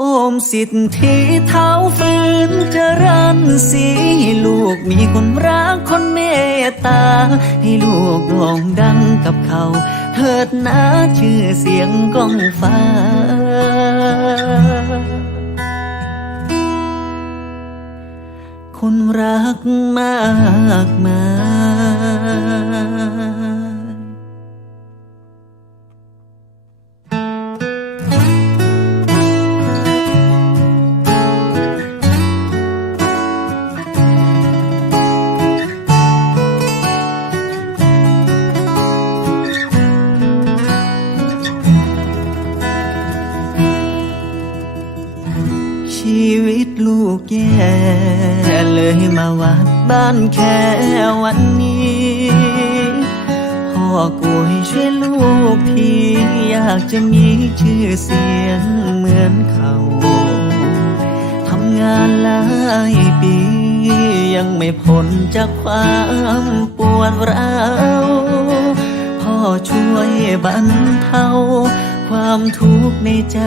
โอมสิทธิเท้าฟื้นจริญสีให้ลูกมีคนรักคนเมตตา ให้ลูกโด่งดังกับเขา เถิดนะชื่อเสียงก้องฟ้า คนรักมากมาย ชีวิตลูกแย่เลยมาวัดบ้านแค่วันนี้พ่อกูให้ช่วยลูกทีอยากจะมีชื่อเสียงเหมือนเขาทำงานหลายปียังไม่พ้นจากความปวดร้าวพ่อช่วยบรรเทาความทุกข์ในใจ